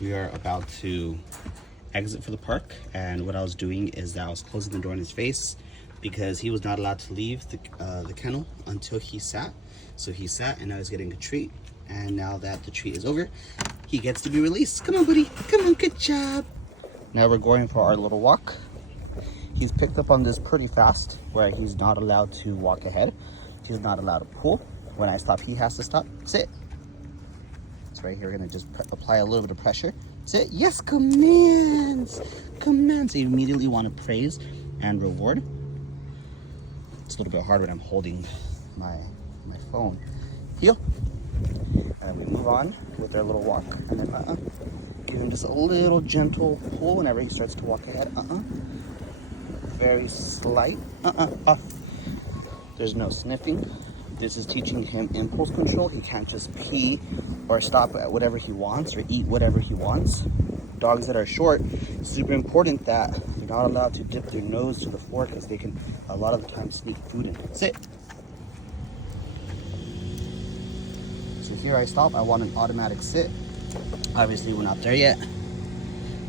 We are about to exit for the park, and what I was doing is that I was closing the door in his face because he was not allowed to leave the kennel until he sat. So he sat, and now he's getting a treat. And now that the treat is over, he gets to be released. Come on, buddy. Come on, good job. Now we're going for our little walk. He's picked up on this pretty fast, where he's not allowed to walk ahead. He's not allowed to pull. When I stop, he has to stop. Sit. So right here, we're gonna just apply a little bit of pressure. Sit. Yes, commands. Commands. So you immediately want to praise and reward. It's a little bit hard when I'm holding my phone. Heel. And we move on with our little walk. And then give him just a little gentle pull whenever he starts to walk ahead. Very slight. Off. There's no sniffing. This is teaching him impulse control. He can't just pee or stop at whatever he wants or eat whatever he wants. Dogs that are short, it's super important that they're not allowed to dip their nose to the floor because they can a lot of the time sneak food in. Sit. So here I stop. I want an automatic sit. Obviously we're not there yet.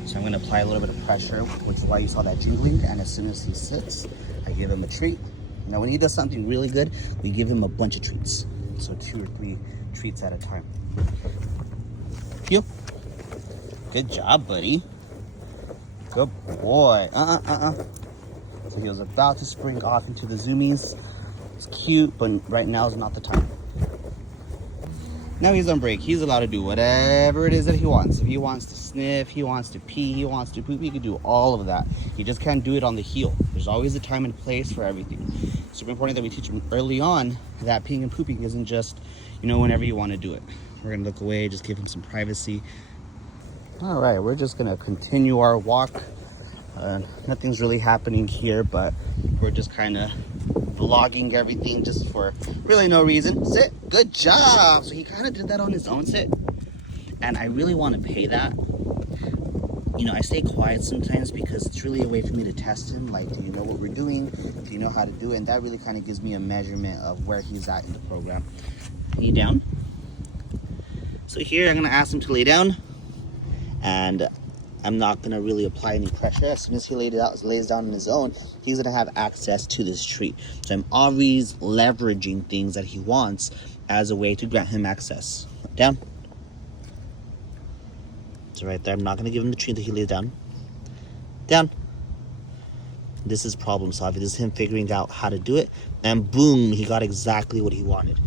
So I'm gonna apply a little bit of pressure, which is why you saw that jingling. And as soon as he sits, I give him a treat. Now, when he does something really good, we give him a bunch of treats. So 2 or 3 treats at a time. Heel. Good job, buddy. Good boy. So he was about to spring off into the zoomies. It's cute, but right now is not the time. Now he's on break. He's allowed to do whatever it is that he wants. If he wants to sniff, he wants to pee, he wants to poop, he can do all of that. He just can't do it on the heel. There's always a time and place for everything. It's super important that we teach him early on that peeing and pooping isn't just, whenever you want to do it. We're going to look away, just give him some privacy. All right, we're just going to continue our walk. Nothing's really happening here, but we're just kind of vlogging everything just for really no reason. Sit. Good job. So he kind of did that on his own. Sit. And I really want to pay that. I stay quiet sometimes because it's really a way for me to test him. Like, do you know what we're doing? Do you know how to do it? And that really kind of gives me a measurement of where he's at in the program. Lay down. So here I'm going to ask him to lay down. And I'm not going to really apply any pressure. As soon as he lays down on his own, he's going to have access to this treat. So I'm always leveraging things that he wants as a way to grant him access. Down. So right there, I'm not going to give him the treat that he lays down. Down. This is problem solving. This is him figuring out how to do it. And boom, he got exactly what he wanted.